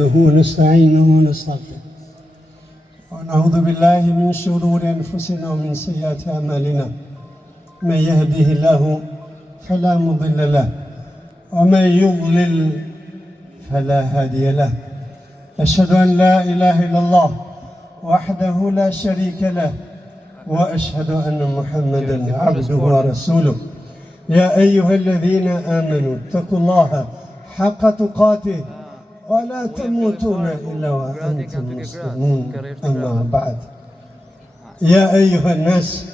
ونستعينه ونستغفره ونعوذ بالله من شرور أنفسنا ومن سيئات أعمالنا من يهده الله فلا مضل له ومن يضلل فلا هادي له أشهد أن لا إله إلا الله وحده لا شريك له وأشهد أن محمدا عبده ورسوله يا أيها الذين آمنوا اتقوا الله حق تقاته ولا تموتون إلا وأنتم مسلمون أما بعد يا أيها الناس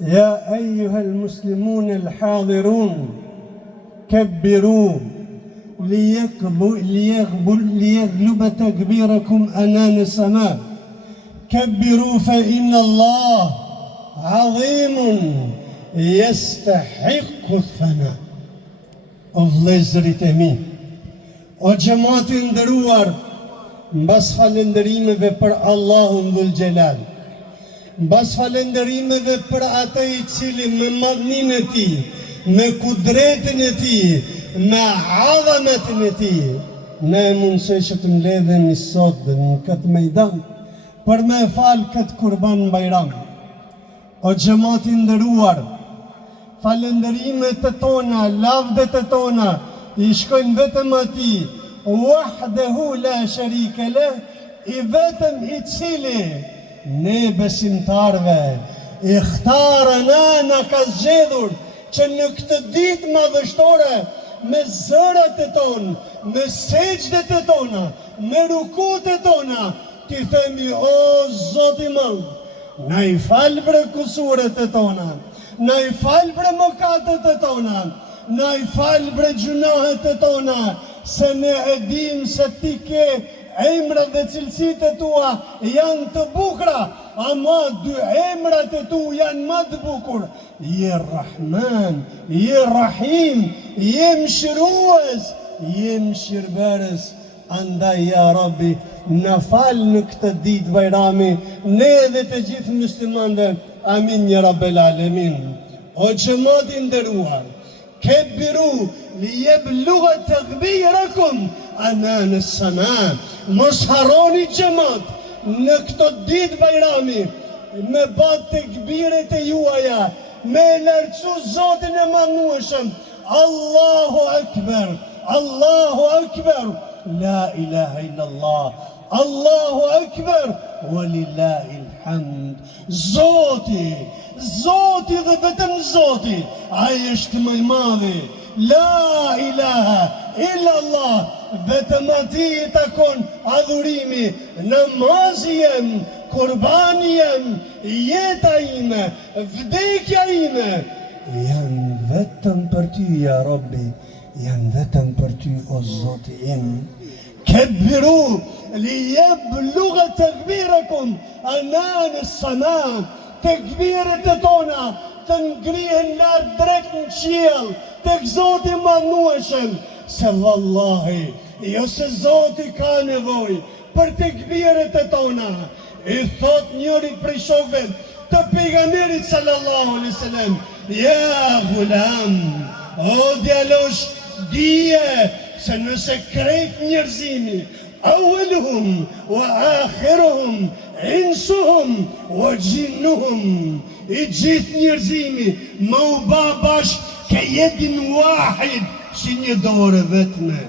يا أيها المسلمون الحاضرون كبروا ليغلب تكبيركم أنان السماء كبروا فإن الله عظيم يستحق الثناء. O vëllezërit e mi, o xhamati ndëruar, mbas falënderimeve për Allahun Dhul Gjelal, mbas falënderimeve për atë i cili me madhninë e tij, me kudretin e tij, me adhametin e tij, ne mundësoj që të mbledhemi sot në këtë mejdan për me falë këtë kurban Bajram. O xhamati ndëruar, falënderimet e tona, lavdet e tona i shkojnë vetëm atij, wahdahu la sharika leh, i vetëm i cili ne besimtarve i khtarana na ka zgjedhur që në këtë ditë madhështore me zërat e tonë, me sejdët e tona, me rukut e tona, ti themi o Zoti i Madh, na i fal për kusuret e tona, na i fal për mëkatet e tona, na i fal për gjunahet e tona, se ne e dim se ti ke emrat dhe cilësitë e tua janë të bukura, ama dy emrat e tu janë më të bukur. Je Rahman, je Rahim, je mëshirues, je mëshirëbërës. Andaj ja Rabbi, na fal në këtë ditë Bajrami, ne dhe të gjithë muslimanëve. Amin ya Rabbel Alamin. O xhamati nderuar, kebbiru liyeblugha takbirakum anan as-sama. Mos harroni xhamat në këtë ditë Bajrami me bat tekbiret e juaja, me lartësu Zotin e Madhnueshëm. Allahu Akbar, Allahu Akbar, la ilaha illallah, Allahu Akbar, walillahil hamd. Zoti, Zoti dhe vetëm Zoti, ai është më i madhi. La ilaha illallah, vetëm atij i takon adhurimi. Namazi jem, kurbani jem, jeta ime, vdekja ime, janë vetëm për ty, ja Rabbi, janë vetëm për ty, o Zoti im. Kebbiru liyeblugha takbirakum anan as-sama. Tekbiret e tona të ngrihen lart drejt në qiell tek Zoti i Madhnueshëm, se vallahi, jo se Zoti ka nevojë për tekbiret e tona. I thot njëri prej shokëve të pejgamberit sallallahu alaihi wasallam, ja ghulam, o djalosh, dije se nëse krejt njerëzimi, awaluhum wa akhiruhum, insuhum wa jinnuhum, i gjithë njerëzimi më u ba bashk ke jedin wahid, si një dorë vetme,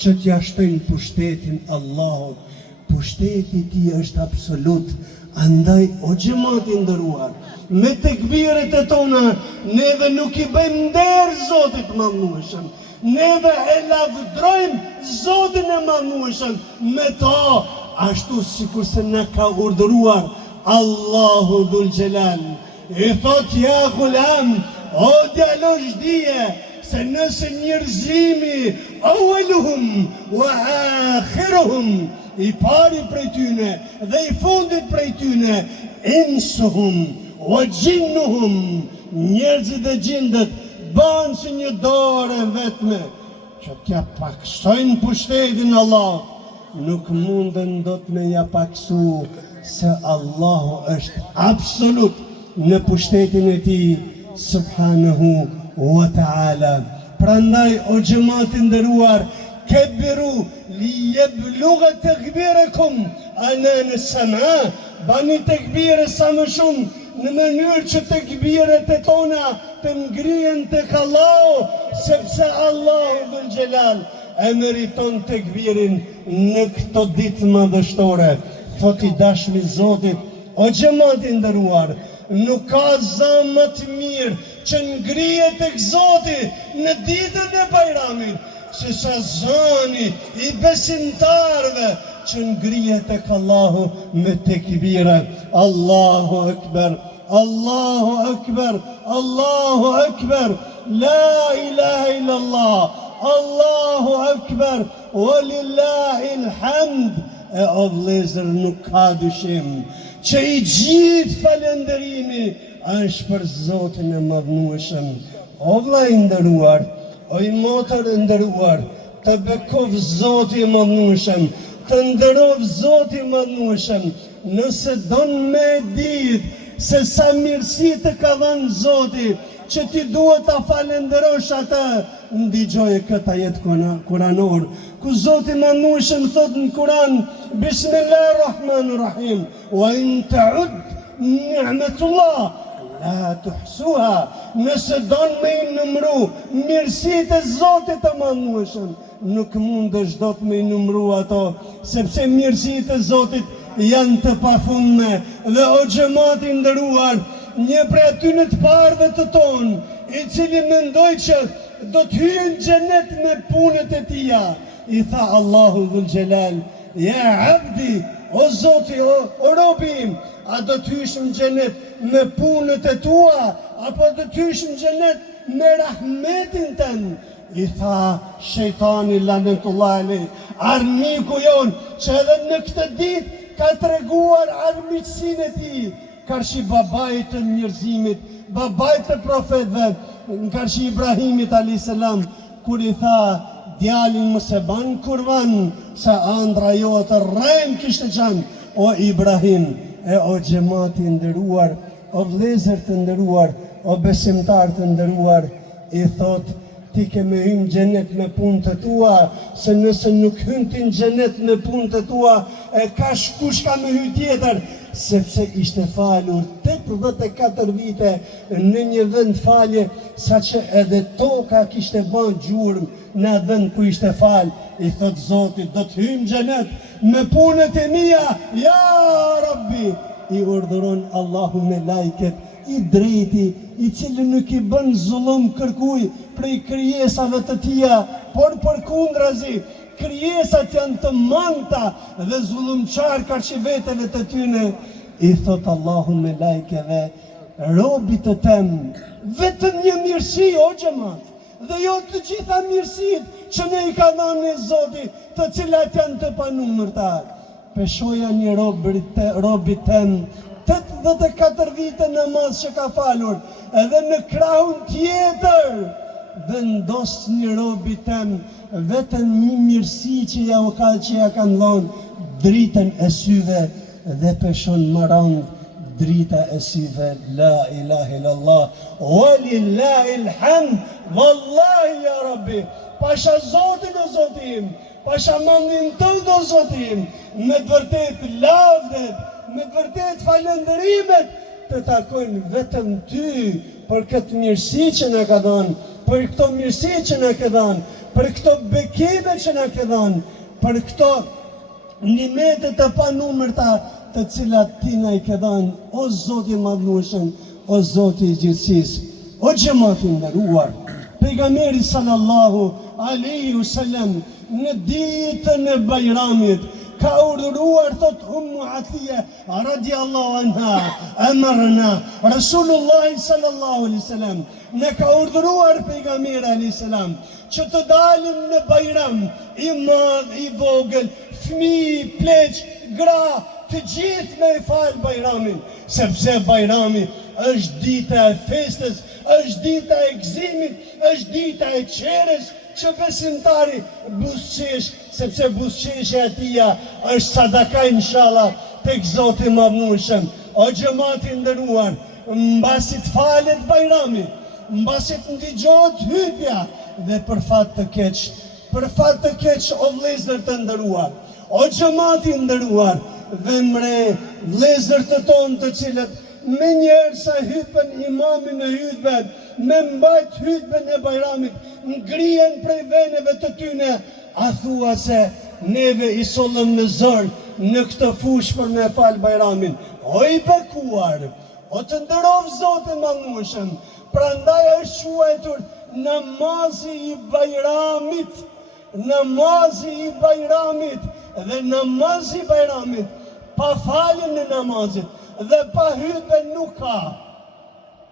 që t'ja shtojnë pushtetin Allahut. Pushteti ti është absolut. Andaj, o xhamati nderuar, me tekbiret e tona, neve nuk i bëjmë nder Zotit Madhnueshëm, neve e lavdrojmë Zotin e Madhnueshëm me to, ashtu sikur se na ka urdhëruar Allahu Dhul Gjelal. I thot ja ghulam, o djalosh dije se nëse njerëzimi awaluhum wa akhiruhum, i pari prej tyne dhe i fundit prej tyne, insuhum wa jinnuhum, njerëzit dhe gjindet banë si një dorë vetme, që t'ja paksojnë pushtetin Allah, nuk munden do të me ja paksu, se Allahu është absolut në pushtetin e tij subhanahu wa ta'ala. Prandaj, o xhamati nderuar, كبروا ليبلغ تكبيركم أنان السماء bani tekbire sa më shumë në mënyrë që tekbiret e tona të ngrihen tek Allahu, sepse Allahu dhul Gjelal e meriton tekbirin në këto ditë madhështore. Thot I dashmi Zotit, o xhamati nderuar, nuk ka zë më të mirë që ngrihet tek Zoti në ditën e Bajramit, se sa zëni I besimtarve që ngrihet tek Allahu me tekbire. Allahu Akbar, Allahu Akbar, Allahu Akbar, la ilaha illallah, Allahu Akbar, walillahi alhamd. E o vëllezër, nuk ka dyshim që I gjithë falënderimi është për Zotin e madhnueshëm. O vëllai nderuar, o I motër e nderuar, të bekov Zoti I madhnueshëm, të nderov Zoti I madhnueshëm, nëse don me ditë se sa mirësi të ka dhënë Zoti, që ti duhet ta falenderosh atë, ndigjoje këtë ajet kuranor, ku Zoti I madhnueshëm thot në Kuran, Bismillahirrahmanirrahim, wa in ta'ud ni'matullah la tuhsuha. Nëse don me I numëru mirësitë e Zotit të madhnueshëm, nuk mundesh do të me I numëru ato, sepse mirësitë e Zotit janë të pafundme. Dhe o xhamati nderuar, një prej atyre të parëve të tonë, I cili mendoi që do të hyjë në xhenet me punët e tija, I tha Allahu dhul Gjelal, ja abdi, o Zoti, o robi im, a do të hysh në xhenet me punët e tua, apo do të hysh në xhenet me rahmetin tënd? I tha shejtani lanetullah alej, armiku jon, që edhe në këtë ditë ka treguar armiqsinë e tij, karshi babait të njerëzimit, babait të profetëve, karshi Ibrahimit alayhis salam, kur I tha djalin mos e ban kurban, se ëndra jote rrem kishte qenë. O Ibrahim, e o xhamati nderuar, o vëllezër të nderuar, o besimtar të nderuar, I thot ti ke me hynë xhenet me punët e tua, se nëse nuk hyn ti në xhenet me punët e tua, e ka kush ka me hy tjetër, sepse ishte falur 84 vite në një vend falje, sa që edhe toka kishte bën gjurmë në vend ku ishte fal. I thot Zotit, do të hyjmë xhenet me punët e mia, ja Rabbi. I urdhëron Allahu me lajket, I drejti, I cili nuk I bën zullum kërkuj prej krijesave të tija, por përkundrazi, krijesat janë të manta dhe zullumçar karqiveteve të tyne. I thot Allahu me lajkeve, robit të tem, vetëm një mirësi o xhamat, dhe jo të gjitha mirësit që ne I ka dhënë Zoti, të cilat janë të panumërta. Peshoja një robit tem 84 vite namaz që ka falur, edhe në krahun tjetër vendos një robit tem vetëm një mirësi që ja kanë dhënë, dritën e syve, dhe peshon marand drita e syve. La ilaha illallah, walillahi alhamd, wallahi ja Rabbi. Pasha Zotin o Zotim, pasha mandin tënd o Zotim, me të vërtet lavdet, me të vërtet falënderimet të takojnë vetëm ty për këtë mirësi që na ka dhënë, për këto mirësi që na ka dhënë, për këto bekime që na ka dhënë, për këto nimetet të panumërta të cilat ti na I ke dhënë, o Zoti I madhnueshëm, o Zoti I gjithësisë. O xhamati nderuar, pejgamberi sallallahu alaihi wasallam në ditën e Bajramit ka urdhëruar, thot Ummu Athiya radiallahu anha, amarna Rasulullah sallallahu alaihi wasallam, ne ka urdhëruar pejgamberi alaihi salam që të dalim në Bajram, I madh, I vogël, fëmijë, pleq, gra, të gjithë me I fal Bajramin, sepse Bajrami është dita e festës, është dita e gëzimit, është dita e qeres, që besimtari buzëqesh, sepse buzëqeshja e tija është sadaka inshallah tek Zoti I madhnueshëm. O xhamati nderuar, mbasi të falet Bajrami, mbasi të ndigjohet hypja, dhe për fat të keq për fat të keq o vëllezër të nderuar, o xhamati nderuar, vemre vëllezër të tonë të cilët me njerë sa hypen imamin në hutbet, me mbajt hutben e Bajramit, ngrihen prej veneve të tyne, a thua se neve i sollëm në zër në këtë fush për me fal Bajramin. O i bekuar, o të ndërov Zotë Madhnueshëm, prandaj është quajtur namazi i Bajramit, namazi i Bajramit, dhe namazi i Bajramit, pa faljen në namazit, dhe pa hutben nuk ka.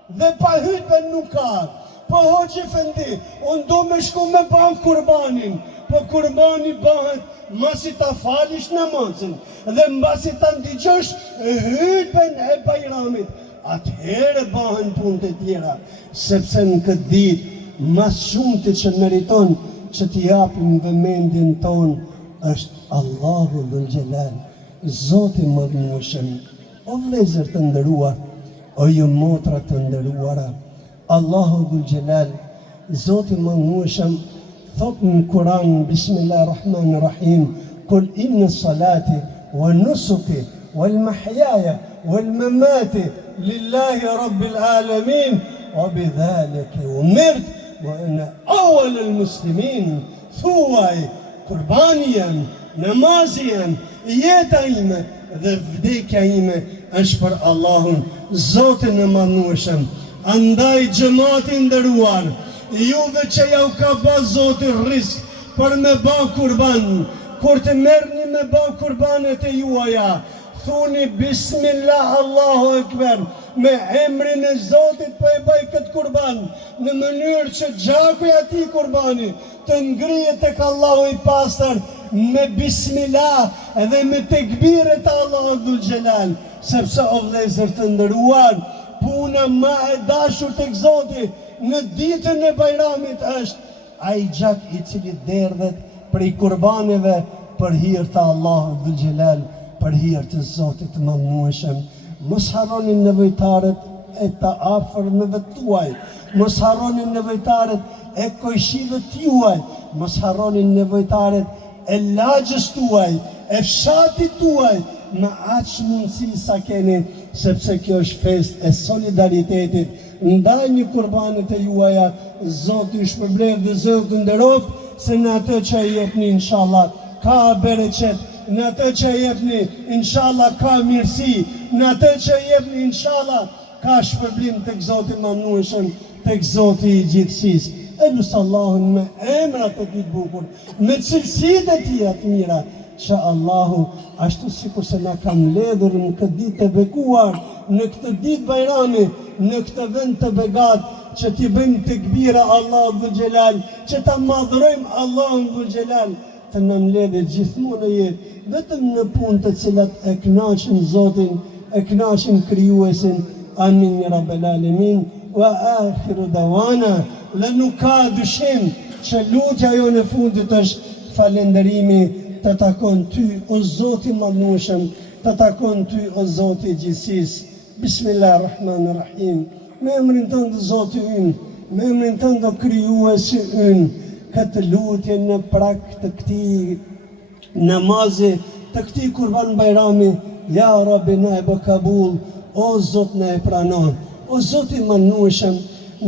Dhe pa hutben nuk ka. Po hoqë Efendi, unë do me shku me ban kurbanin, po kurbani bëhet masi ta falish namazin, dhe mbasi ta ndigjosh hutben e Bajramit, atëherë bëhen punët e tjera, sepse në këtë ditë, mas shumë të që meriton që t'i japim vëmendjen tonë, është Allahu Dhul Gjelal, Zoti Madhnueshëm. O vëllezër të nderuar, o ju motra të nderuara, Allahu Dhul Gjelal, Zoti Madhnueshëm, thot në Kur'an, Bismillahirrahmanirrahim, Kul inna salati, wa nusuki, wal mahyaya, wal mamati, lillahi rabbil alamin, wa bidhalika umirt, wa ana awwalul muslimin. Thuaj, kurbani jem, namazi jem, jeta ime dhe vdekja ime është për Allahun, Zotin e Madhnueshëm. Andaj xhamati nderuar, juve që ja u ka ba Zoti risk për me ba kurban, kur të merrni me ba kurbanet e juaja, thuni Bismillah Allahu Ekber, me emrin e Zotit po e bëj këtë kurban, në mënyrë që gjaku i atij kurbani të ngrihet tek Allahu i pastër, me Bismillah edhe me tekbiret e Allahut Dhul Gjelal, sepse o vëllezër të nderuar, puna më e dashur tek Zoti në ditën e Bajramit është ai gjak i cili derdhet prej kurbaneve për hir të Allahut Dhul Gjelal, për hir të Zotit Madhnueshëm. Mos harroni nevojtarët e të afërmëve tuaj, mos harroni nevojtarët e kojshive tuaj, mos harroni nevojtarët e lagjës tuaj, e fshatit tuaj, në aq mundësi sa keni, sepse kjo është fest e solidaritetit. Ndaj një kurbanet e juaja, Zoti ju shpërblet dhe Zoti ju nderoft, se në atë që e jepni inshallah ka bereqet, në atë që e jepni inshallah ka mirësi, në atë që e jepni inshallah ka shpërblim tek Zoti Madhnueshëm, tek Zoti i gjithësisë. E lusë Allahun me emrat e tij të bukur, me cilësitë e tij të mira, që Allahu ashtu sikur se na ka mbledhur në këtë ditë të bekuar, në këtë ditë Bajrami, në këtë vend të begat, që t'i bëjmë tekbira Allahu Dhul Gjelal, që ta madhrojmë Allahun Dhul Gjelal, të na mbledhë gjithmonë në jetë, vetëm në punë të cilat e kënaqin Zotin, e kënaqin krijuesin. Amin ya rabbal alamin. Wa akhiru dawana, dhe nuk ka dyshim që lutja jo në fundit është falënderimi, të takon ty o Zoti Madhnueshëm, të takon ty o Zoti i gjithësisë. Bismillahirrahmanirrahim. Me emrin tënd Zoti ynë, me emrin tënd o krijuesi ynë, këtë lutje në prak të këtij namazi, të këtij kurban Bajrami, ja Rabbi na e bë kabul, o Zot na e pranon, o Zoti Madhnueshëm,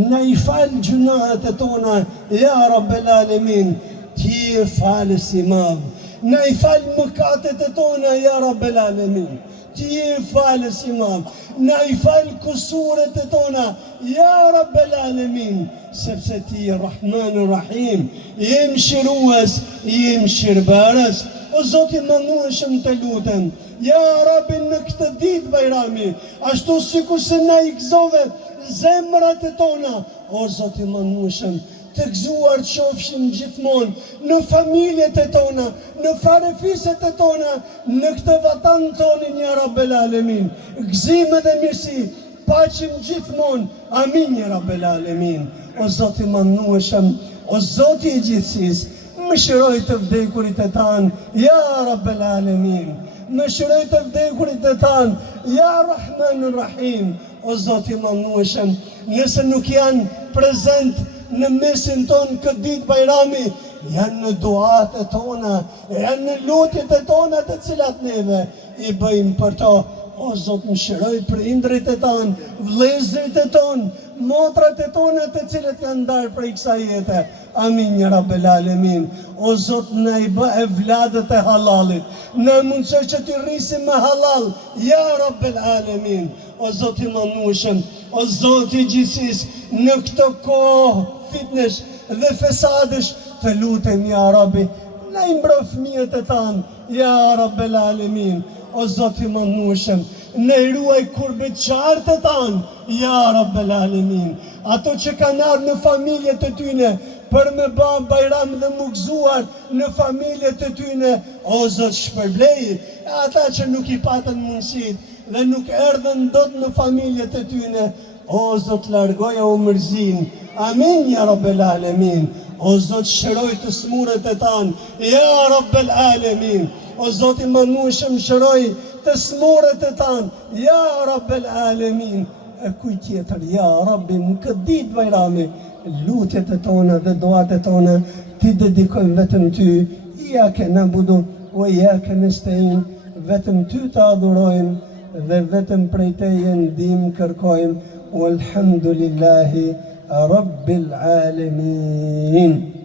na i fal gjunahet e tona, ja Rabbel Alamin, ti e falës i madh. Na i fal mëkatet e tona, ja Rabbel Alamin, ti e falës i madh. Na i fal kusuret e tona, ja Rabbel Alamin, sepse ti e Rahman Rahim, je mëshirues, je mëshirbarës. O Zoti Madhnueshëm, të lutem, ja Rabbi, në këtë ditë Bajrami, ashtu sikur se na i gëzove zemrat e tona, o Zoti Madhnueshëm, të gëzuar qofshin gjithmonë në familjet e tona, në farefiset e tona, në këtë vatan tonin, ja Rabbel Alamin. Gëzime dhe mirësi, paqim gjithmonë. Amin, ja Rabbel Alamin. O Zoti Madhnueshëm, o Zoti i gjithësisë, mëshiroj të vdekurit e tanë, ja Rabbel Alamin. Mëshiroj të vdekurit e tanë, ja Rahman Rahim. O Zoti Madhnueshëm, nëse nuk janë prezent në mesin tonë këtë ditë Bajrami, janë në duat e tona, janë në lutjet e tona të cilat neve i bëjmë për to. O Zot, më shëroj prindrit e tanë, vëllezërit e tonë, motrat e tona të cilët janë ndarë prej kësaj jete. Amin, ja Rabbel Alemin. O Zot, na i bë evladët e halalit, na mundësoj që t'i rrisim me halal, ja Rabbel Alemin. O Zot i mënueshëm, o Zot i gjithësis, në këtë kohë fitnesh dhe fesadesh, të lutem, ja Rabbi, na i mbro fëmijët e tanë, ja Rabbel Alemin. O Zot i mënueshëm, ne ruaj kurbeqarët e tanë, ja Rabbel Alemin. Ato që kanë ardhur në familjet e tyne për me ba bajram dhe mugzuar në familjet e tyne, o Zot shpërblej, ata që nuk i patën mundësit dhe nuk erdhen dot në familjet e tyne, o Zot largoja u mërzin. Amin, ja Rabbel Alemin. O Zot shëroj të smurët e tanë, ja Rabbel Alemin. O Zot i mënueshëm, shëroj të smurët e tanë, ja Rabbel Alemin. E kuj tjetër, ja Rabbi, në këtë ditë bajrami, lutjet e tona dhe doat e tona, ti dedikojmë vetëm ty, iake në budu, o iake në stejnë, vetëm ty të adhurojmë, dhe vetëm prej teje ndihmë kërkojmë, o alhamdulillahi Rabbil Alemin.